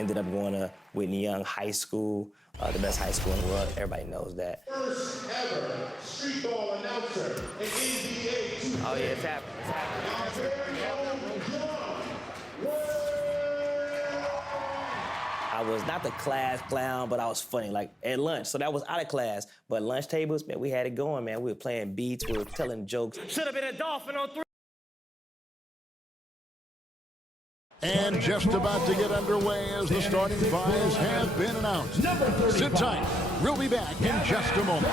Ended up going to Whitney Young High School, the best high school in the world. Everybody knows that. First ever street ball announcer in NBA. Oh, yeah, it's happening. It's happening. I was not the class clown, but I was funny, like at lunch. So that was out of class. But lunch tables, man, we had it going, man. We were playing beats, we were telling jokes. Should have been a Dolphin on 3. And just about to get underway as the starting fives have been announced. Sit tight. We'll be back in just a moment.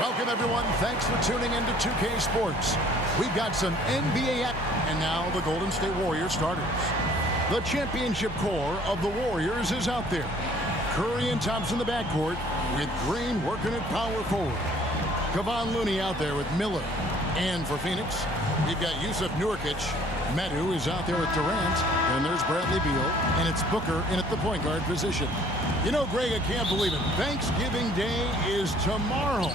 Welcome, everyone. Thanks for tuning in to 2K Sports. We've got some NBA action, and now the Golden State Warriors starters. The championship core of the Warriors is out there. Curry and Thompson in the backcourt, with Green working at power forward. Kevon Looney out there with Miller. And for Phoenix, we've got Yusuf Nurkic. Medu is out there with Durant. And there's Bradley Beal. And it's Booker in at the point guard position. You know, Greg, I can't believe it. Thanksgiving Day is tomorrow.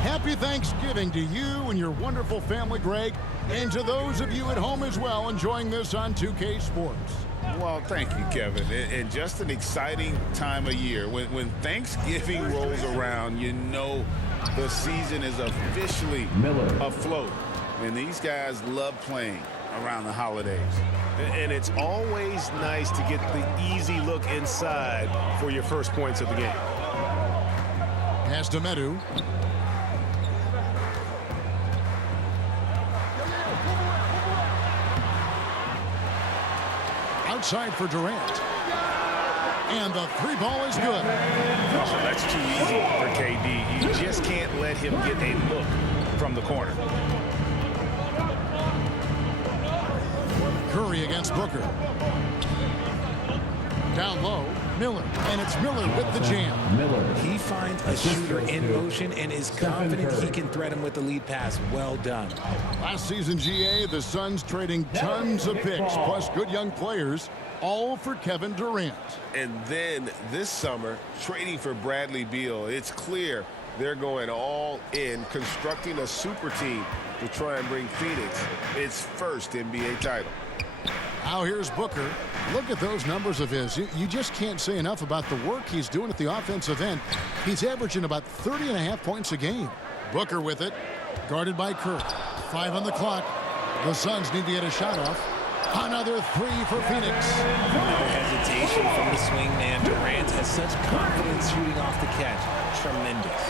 Happy Thanksgiving to you and your wonderful family, Greg. And to those of you at home as well enjoying this on 2K Sports. Well, thank you, Kevin. And just an exciting time of year. When Thanksgiving rolls around, you know the season is officially afloat. And these guys love playing around the holidays. And it's always nice to get the easy look inside for your first points of the game. Pass to Medu. Outside for Durant. And the three ball is good. Oh, that's too easy for KD. You just can't let him get a look from the corner. Curry against Booker. Down low, Miller. And it's Miller with the jam. He finds a shooter in motion and is confident he can thread him with the lead pass. Well done. Last season, GA, the Suns trading tons of picks, plus good young players, all for Kevin Durant. And then this summer, trading for Bradley Beal. It's clear they're going all in, constructing a super team to try and bring Phoenix its first NBA title. Now here's Booker. Look at those numbers of his. You just can't say enough about the work he's doing at the offensive end. He's averaging about 30.5 points a game. Booker with it, guarded by Curry. 5 on the clock. The Suns need to get a shot off. Another three for Phoenix. No hesitation from the swingman. Durant has such confidence shooting off the catch. Tremendous.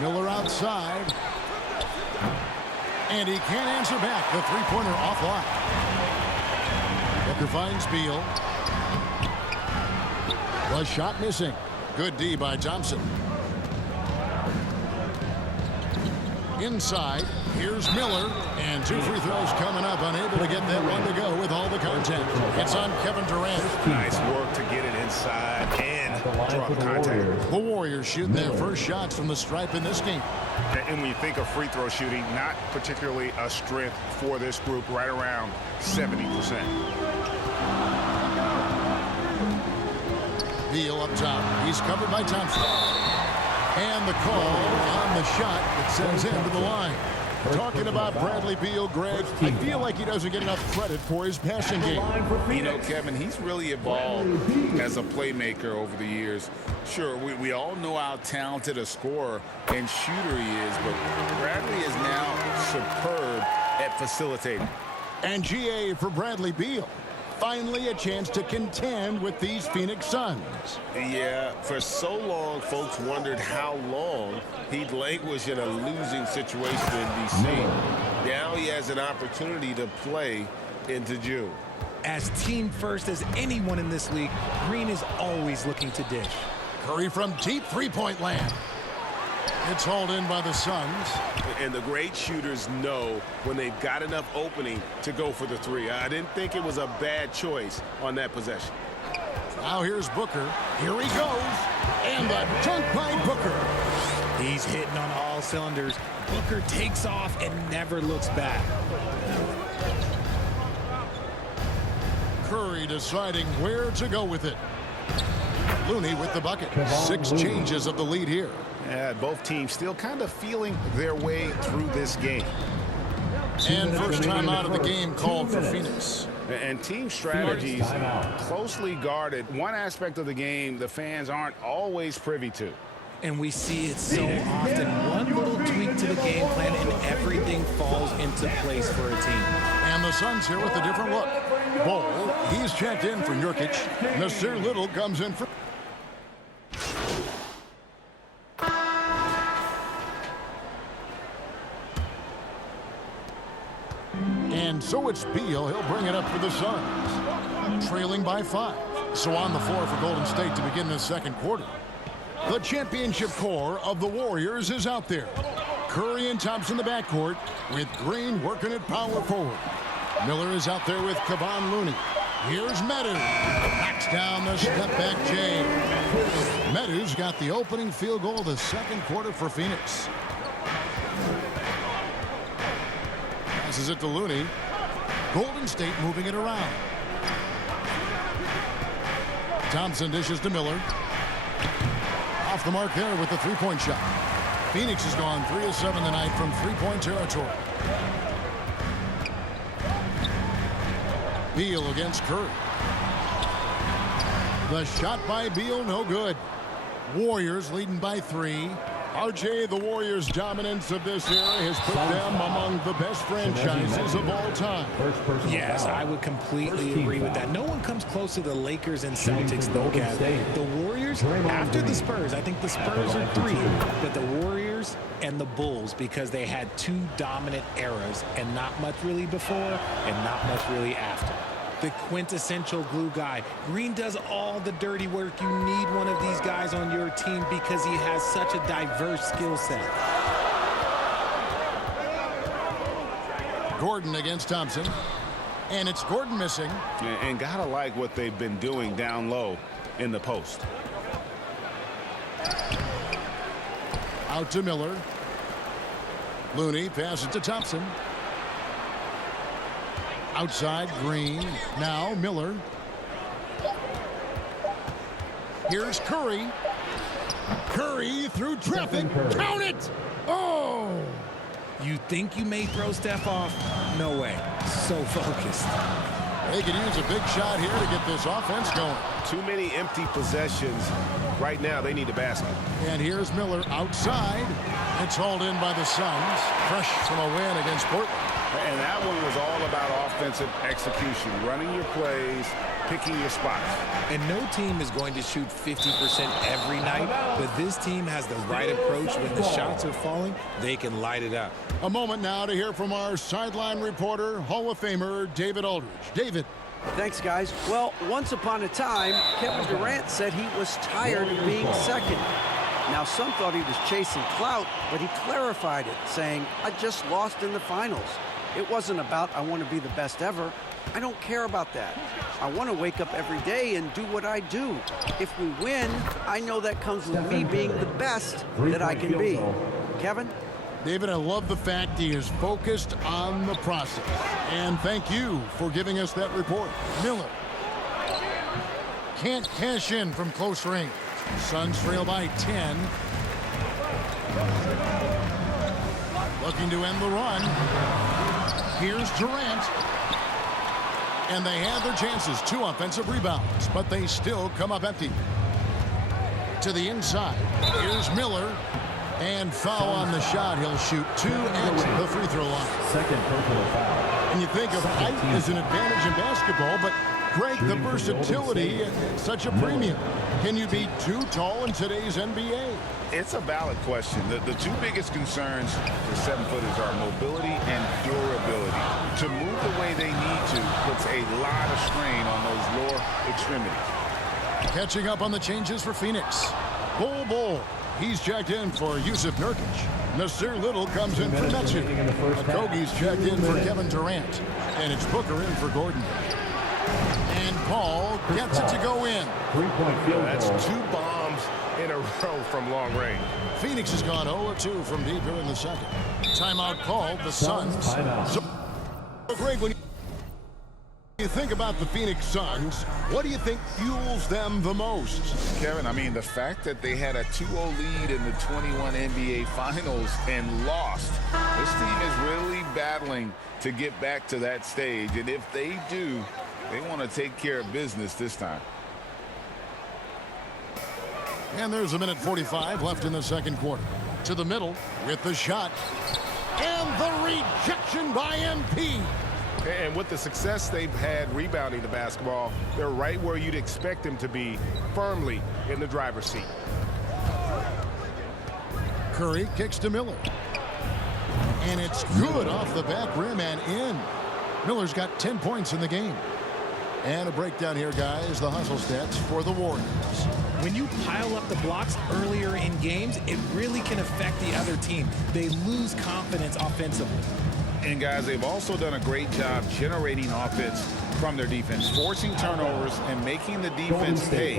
Miller outside. And he can't answer back. The three-pointer offline. Booker finds Beal. The shot missing. Good D by Thompson. Inside, here's Miller. And 2 free throws coming up. Unable to get that one to go with all the contact. It's on Kevin Durant. Nice work to get it inside and draw the contact. The Warriors shooting their first shots from the stripe in this game. And when you think of free throw shooting, not particularly a strength for this group, right around 70%. Beal up top. He's covered by Thompson. And the call on the shot that sends him to the line. Talking about Bradley Beal, Greg, I feel like he doesn't get enough credit for his passing game. You know, Kevin, he's really evolved as a playmaker over the years. Sure, we all know how talented a scorer and shooter he is, but Bradley is now superb at facilitating. And GA for Bradley Beal. Finally a chance to contend with these Phoenix Suns. Yeah, for so long, folks wondered how long he'd languish in a losing situation in D.C. Now he has an opportunity to play into June. As team first as anyone in this league, Green is always looking to dish. Curry from deep three-point land. It's hauled in by the Suns. And the great shooters know when they've got enough opening to go for the three. I didn't think it was a bad choice on that possession. Now here's Booker. Here he goes. And the dunk by Booker. He's hitting on all cylinders. Booker takes off and never looks back. Curry deciding where to go with it. Looney with the bucket. 6 changes of the lead here. Yeah, both teams still kind of feeling their way through this game. And first time out of the game called for Phoenix. And team strategies closely guarded. One aspect of the game the fans aren't always privy to. And we see it so often. One little tweak to the game plan and everything falls into place for a team. And the Suns here with a different look. Bol, he's checked in for Nurkic. Nasir Little comes in for... And so it's Beal. He'll bring it up for the Suns. Trailing by 5. So on the floor for Golden State to begin this second quarter. The championship core of the Warriors is out there. Curry and Thompson in the backcourt with Green working at power forward. Miller is out there with Kevon Looney. Here's Meadows. Knocks down the step-back J. Meadows got the opening field goal of the second quarter for Phoenix. Passes it to Looney. Golden State moving it around. Thompson dishes to Miller. Off the mark there with the three-point shot. Phoenix has gone 3 of 7 tonight from three-point territory. Beal against Curry. The shot by Beal, no good. Warriors leading by 3. RJ, the Warriors' dominance of this era has put them among the best franchises of all time. Yes, I would completely agree with that. No one comes close to the Lakers and Celtics, though, Kev. The Warriors, after the Spurs, I think the Spurs are 3, but the Warriors and the Bulls, because they had 2 dominant eras and not much really before and not much really after. The quintessential glue guy. Green does all the dirty work. You need one of these guys on your team because he has such a diverse skill set. Gordon against Thompson. And it's Gordon missing. And gotta like what they've been doing down low in the post. Out to Miller. Looney passes to Thompson. Outside, Green. Now Miller. Here's Curry. Curry through traffic. Count it! Oh! You think you may throw Steph off? No way. So focused. They could use a big shot here to get this offense going. Too many empty possessions. Right now, they need a basket. And here's Miller outside. It's hauled in by the Suns. Fresh from a win against Portland. And that one was all about offensive execution, running your plays, picking your spots. And no team is going to shoot 50% every night, but this team has the right approach. When the shots are falling, they can light it up. A moment now to hear from our sideline reporter, Hall of Famer David Aldridge. David. Thanks, guys. Well, once upon a time, Kevin Durant said he was tired of being second. Now, some thought he was chasing clout, but he clarified it, saying, I just lost in the finals. It wasn't about I want to be the best ever. I don't care about that. I want to wake up every day and do what I do. If we win, I know that comes with me being the best that I can be. Kevin? David, I love the fact he is focused on the process. And thank you for giving us that report. Miller can't cash in from close range. Suns trail by 10. Looking to end the run. Here's Durant. And they have their chances. 2 offensive rebounds, but they still come up empty. To the inside. Here's Miller. And foul on the shot. He'll shoot 2 at the free throw line. Second personal foul. And you think of height as an advantage in basketball, but Greg, the versatility at such a premium. Can you be too tall in today's NBA? It's a valid question. The 2 biggest concerns for 7-footers are mobility and durability. To move the way they need to puts a lot of strain on those lower extremities. Catching up on the changes for Phoenix. Bol. He's checked in for Yusuf Nurkic. Nasir Little comes in for Metsu. Okogie's checked in for Kevin Durant. And it's Booker in for Gordon. And Paul gets it to go in. Three-point field goal. That's 2 bombs in a row from long range. Phoenix has gone 0-2 from deep here in the second. Timeout called the Suns. Timeout. So, Greg, when You think about the Phoenix Suns, what do you think fuels them the most? Kevin, I mean, the fact that they had a 2-0 lead in the 21 NBA Finals and lost. This team is really battling to get back to that stage, and if they do, they want to take care of business this time. And there's 1:45 left in the second quarter. To the middle with the shot. And the rejection by MP. And with the success they've had rebounding the basketball, they're right where you'd expect them to be, firmly in the driver's seat. Curry kicks to Miller. And it's good off the back rim and in. Miller's got 10 points in the game. And a breakdown here, guys, the hustle stats for the Warriors. When you pile up the blocks earlier in games, it really can affect the other team. They lose confidence offensively. And guys, they've also done a great job generating offense from their defense, forcing turnovers and making the defense pay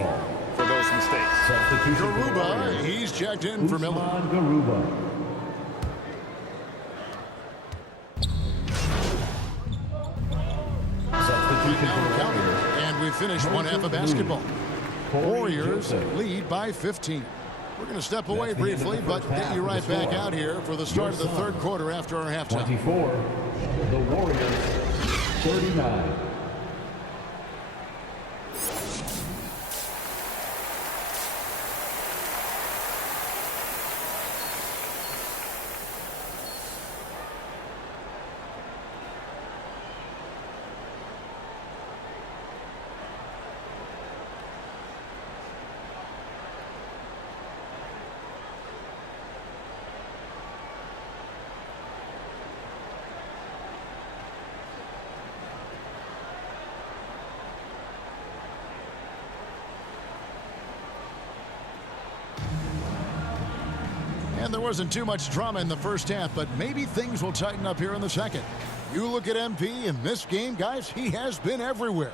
for those mistakes. Garuba, he's checked in for Miller. Garuba. Substitution for Warriors. And we finished one half of basketball. Warriors lead by 15. We're going to step away briefly, but get you right back out here for the start of the third quarter after our halftime. 24, the Warriors, 39. And there wasn't too much drama in the first half, but maybe things will tighten up here in the second. You look at MP in this game, guys, he has been everywhere.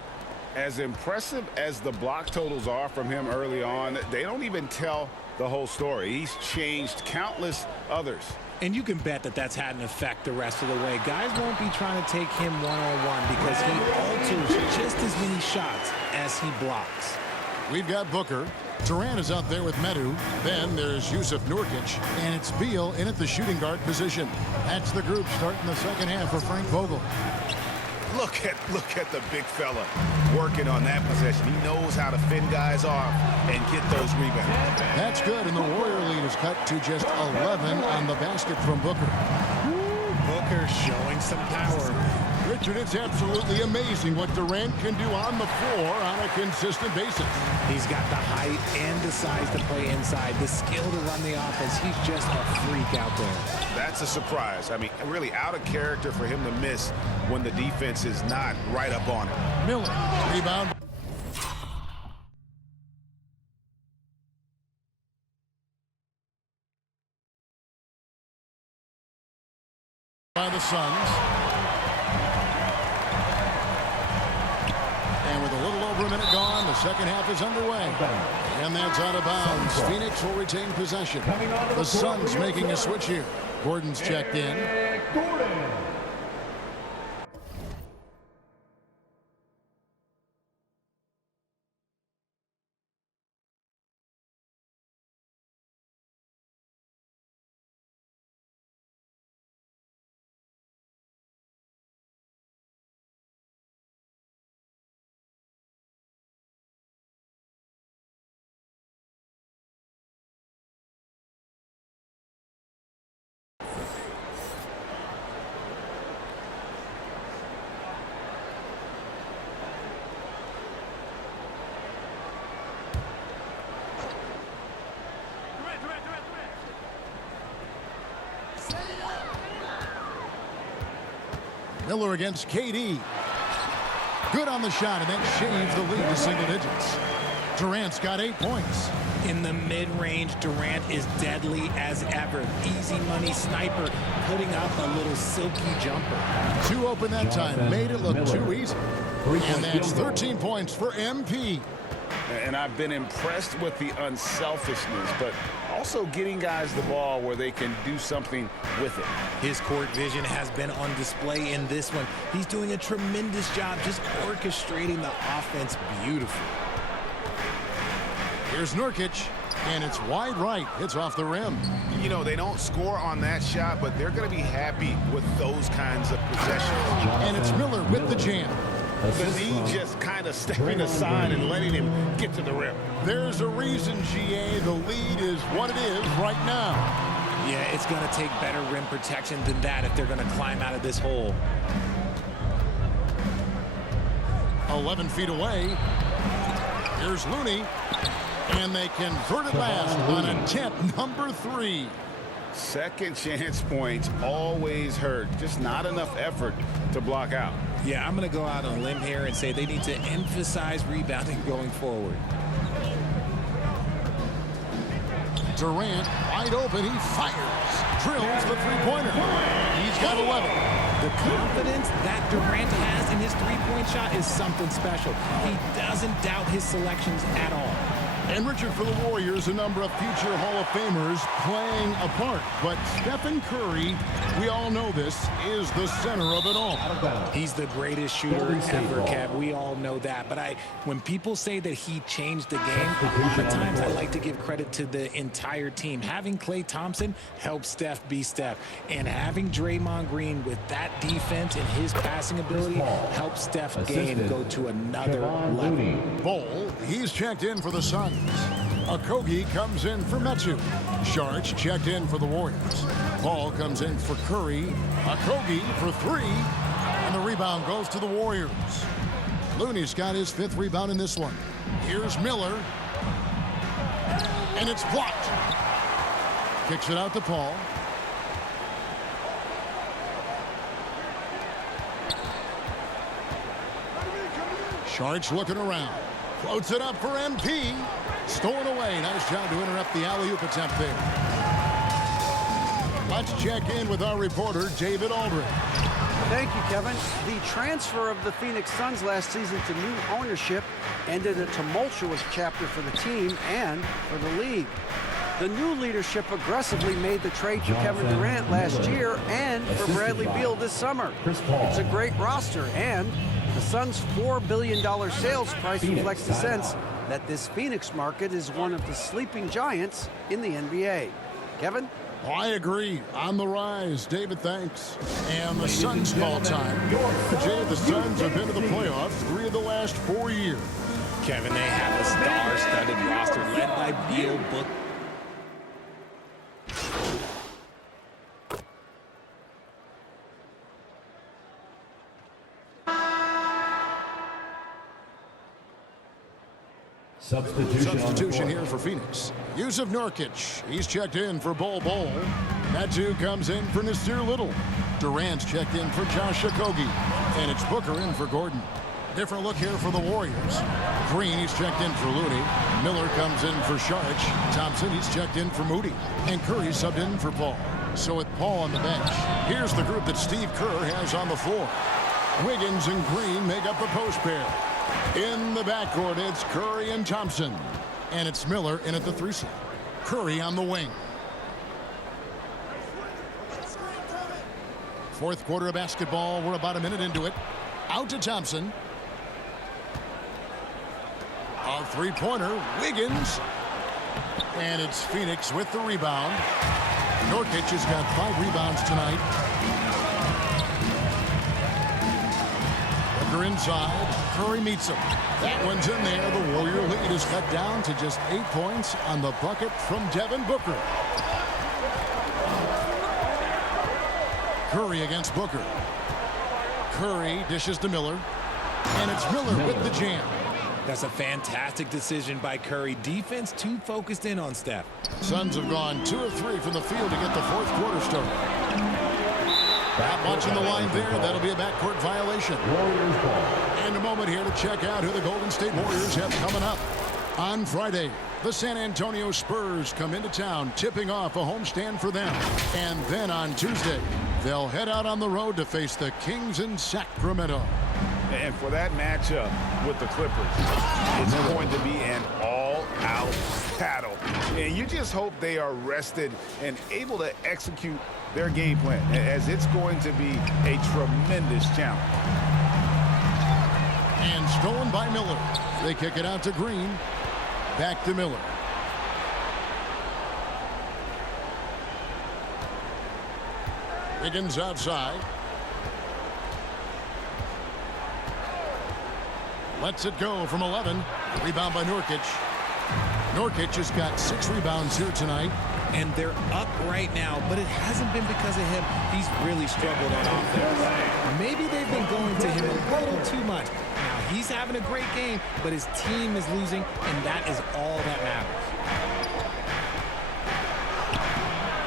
As impressive as the block totals are from him early on, they don't even tell the whole story. He's changed countless others. And you can bet that that's had an effect the rest of the way. Guys won't be trying to take him one-on-one because he alters just as many shots as he blocks. We've got Booker. Durant is out there with Medu. Then there's Yusuf Nurkic. And it's Beal in at the shooting guard position. That's the group starting the second half for Frank Vogel. Look at the big fella working on that possession. He knows how to fend guys off and get those rebounds. That's good, and the Warrior lead is cut to just 11 on the basket from Booker. Booker showing some power. Richard, it's absolutely amazing what Durant can do on the floor on a consistent basis. He's got the height and the size to play inside, the skill to run the offense. He's just a freak out there. That's a surprise. I mean, really out of character for him to miss when the defense is not right up on him. Miller, rebound. By the Suns. And with a little over a minute gone, the second half is underway. And that's out of bounds. Phoenix will retain possession. The Suns making a switch here. Gordon's checked in. Miller against KD. Good on the shot, and that shaves the lead to single digits. Durant's got 8 points. In the mid-range, Durant is deadly as ever. Easy money sniper, putting up a little silky jumper. 2 open that time, made it look too easy. And that's 13 points for MP. And I've been impressed with the unselfishness, but also getting guys the ball where they can do something with it. His court vision has been on display in this one. He's doing a tremendous job just orchestrating the offense beautifully. Here's Nurkic, and it's wide right. It's off the rim. You know, they don't score on that shot, but they're going to be happy with those kinds of possessions. And it's Miller with the jam. The knee just kind of stepping aside and letting him get to the rim. There's a reason, GA, the lead is what it is right now. Yeah, it's going to take better rim protection than that if they're going to climb out of this hole. 11 feet away. Here's Looney. And they convert it last on attempt number 3. Second chance points always hurt. Just not enough effort to block out. Yeah, I'm going to go out on a limb here and say they need to emphasize rebounding going forward. Durant wide open. He fires. Drills the three-pointer. He's got 11. The confidence that Durant has in his three-point shot is something special. He doesn't doubt his selections at all. And Richard, for the Warriors, a number of future Hall of Famers playing a part. But Stephen Curry, we all know this, is the center of it all. He's the greatest shooter ever, Kev. We all know that. But when people say that he changed the game, a lot of times I like to give credit to the entire team. Having Klay Thompson help Steph be Steph. And having Draymond Green with that defense and his passing ability helps Steph's game go to another level. Bol, he's checked in for the Suns. Okogie comes in for Metu. Sharch checked in for the Warriors. Ball comes in for Curry. Okogie for 3. And the rebound goes to the Warriors. Looney's got his 5th rebound in this one. Here's Miller. And it's blocked. Kicks it out to Paul. Sharch looking around. Floats it up for MP. Stolen away. Nice job to interrupt the alley-oop attempt there. Let's check in with our reporter, David Aldridge. Thank you, Kevin. The transfer of the Phoenix Suns last season to new ownership ended a tumultuous chapter for the team and for the league. The new leadership aggressively made the trade for Kevin Durant last year and for Bradley Beal this summer. It's a great roster, and the Suns' $4 billion sales price reflects the sense that this Phoenix market is one of the sleeping giants in the NBA. Kevin? I agree. On the rise. David, thanks. And the Suns call time. Jay, the Suns have been to the playoffs 3 of the last 4 years. Kevin, they have a star-studded roster led by Beal, Book. Substitution here for Phoenix. Yusuf Nurkic. He's checked in for Bol. Metu comes in for Nasir Little. Durant's checked in for Josh Okogie. And it's Booker in for Gordon. Different look here for the Warriors. Green, he's checked in for Looney. Miller comes in for Sharch. Thompson, he's checked in for Moody. And Curry subbed in for Paul. So with Paul on the bench, here's the group that Steve Kerr has on the floor. Wiggins and Green make up the post pair. In the backcourt, it's Curry and Thompson. And it's Miller in at the 3 slot. Curry on the wing. Fourth quarter of basketball. We're about a minute into it. Out to Thompson. A three-pointer. Wiggins. And it's Phoenix with the rebound. Nurkic has got 5 rebounds tonight. Booker inside. Curry meets him. That one's in there. The Warrior lead is cut down to just 8 points on the bucket from Devin Booker. Curry against Booker. Curry dishes to Miller. And it's Miller with the jam. That's a fantastic decision by Curry. Defense too focused in on Steph. Suns have gone 2 of 3 from the field to get the fourth quarter started. Not much in the line there. That'll be a backcourt violation. Warriors ball. And a moment here to check out who the Golden State Warriors have coming up. On Friday, the San Antonio Spurs come into town, tipping off a homestand for them. And then on Tuesday, they'll head out on the road to face the Kings in Sacramento. And for that matchup with the Clippers, it's going to be an all-out battle. And you just hope they are rested and able to execute their game plan, as it's going to be a tremendous challenge. And stolen by Miller. They kick it out to Green. Back to Miller. Wiggins outside. Lets it go from 11. Rebound by Nurkic. Nurkic has got 6 rebounds here tonight. And they're up right now, but it hasn't been because of him. He's really struggled on offense. Maybe they've been going to him a little too much. Now, he's having a great game, but his team is losing, and that is all that matters.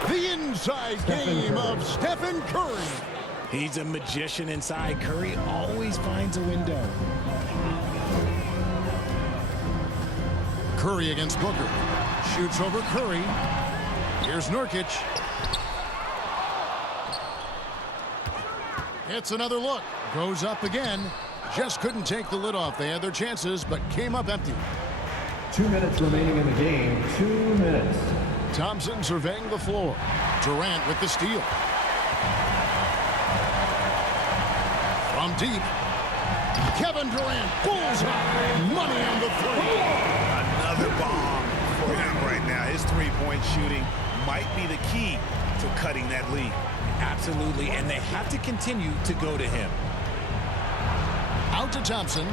The inside game of Stephen Curry. He's a magician inside. Curry always finds a window. Curry against Booker. Shoots over Curry. Here's Nurkic. It's another look. Goes up again. Just couldn't take the lid off. They had their chances, but came up empty. 2 minutes remaining in the game. 2 minutes. Thompson surveying the floor. Durant with the steal. From deep. Kevin Durant. Bullseye. Money on the three. Another bomb for him right now. His three-point shooting might be the key to cutting that lead. Absolutely, and they have to continue to go to him. Out to Thompson.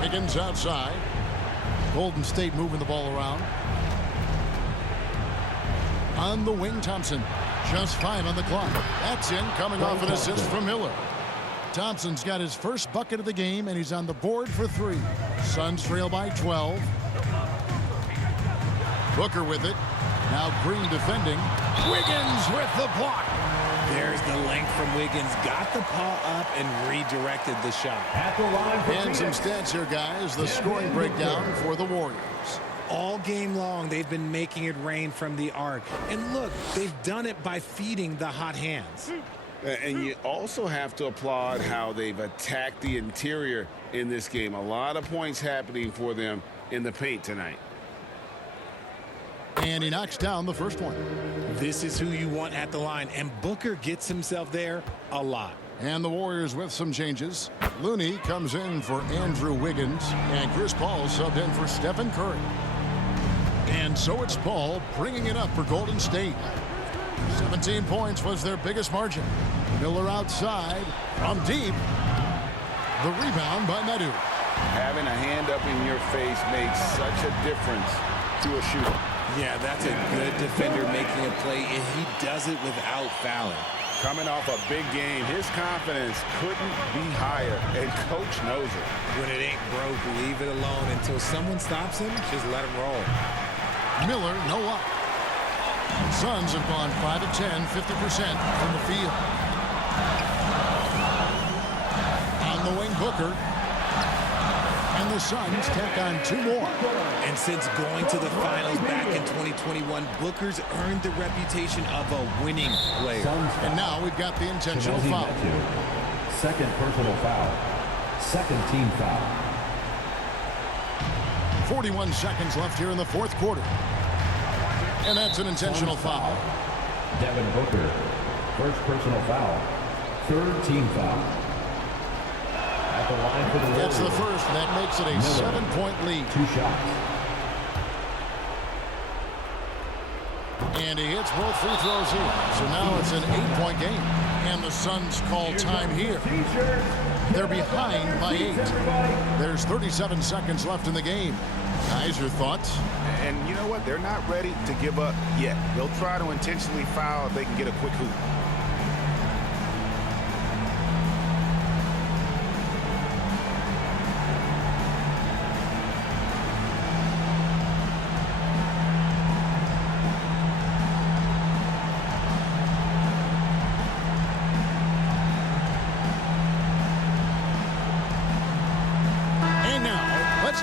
Higgins outside. Golden State moving the ball around. On the wing, Thompson. Just 5 on the clock. That's in, coming off an assist from Miller. Thompson's got his first bucket of the game, and he's on the board for 3. Suns trail by 12. Booker with it. Now Green defending. Wiggins with the block. There's the length from Wiggins. Got the paw up and redirected the shot. At the line for And some stats here, guys. The scoring breakdown for the Warriors. All game long, they've been making it rain from the arc. And look, they've done it by feeding the hot hands. And you also have to applaud how they've attacked the interior in this game. A lot of points happening for them in the paint tonight. And he knocks down the first one. This is who you want at the line, and Booker gets himself there a lot. And the Warriors with some changes. Looney comes in for Andrew Wiggins, and Chris Paul subbed in for Stephen Curry. And so it's Paul bringing it up for Golden State. 17 points was their biggest margin. Miller outside from deep. The rebound by Medu. Having a hand up in your face makes such a difference to a shooter. Yeah, that's a good defender making a play, and he does it without fouling. Coming off a big game, his confidence couldn't be higher, and coach knows it. When it ain't broke, leave it alone until someone stops him. Just let him roll. Miller, no up. Suns have gone 5 of 10, 50% from the field. On the wing, Booker. And the Suns tack on 2 more. And since going to the finals back in 2021, Booker's earned the reputation of a winning player. And now we've got the intentional foul. Second personal foul. Second team foul. 41 seconds left here in the fourth quarter. And that's an intentional foul. Devin Booker. First personal foul. Third team foul. At the line for the Warriors. That's the first. That makes it a 7-point lead. 2 shots. And he hits both free throws here. So now it's an 8-point game. And the Suns call time here. They're behind by 8. There's 37 seconds left in the game. Guys, your thoughts? And you know what? They're not ready to give up yet. They'll try to intentionally foul if they can get a quick hoop.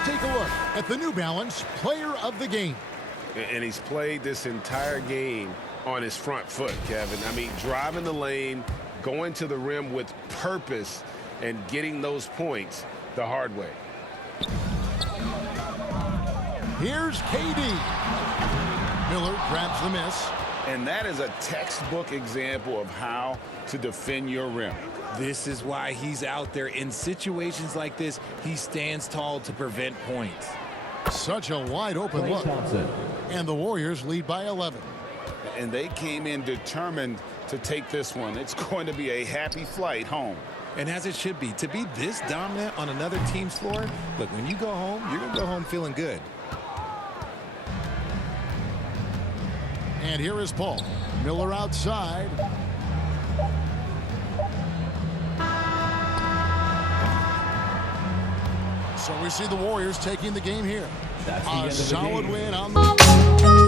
Take a look at the New Balance Player of the Game. And he's played this entire game on his front foot, Kevin. I mean, driving the lane, going to the rim with purpose. and getting those points the hard way. Here's KD. Miller grabs the miss. And that is a textbook example of how to defend your rim. This is why he's out there. In situations like this, he stands tall to prevent points. Such a wide open look. And the Warriors lead by 11. And they came in determined to take this one. It's going to be a happy flight home. And as it should be, to be this dominant on another team's floor, look, when you go home, you're going to go home feeling good. And here is Paul. Miller outside. So we see the Warriors taking the game here. A solid win on the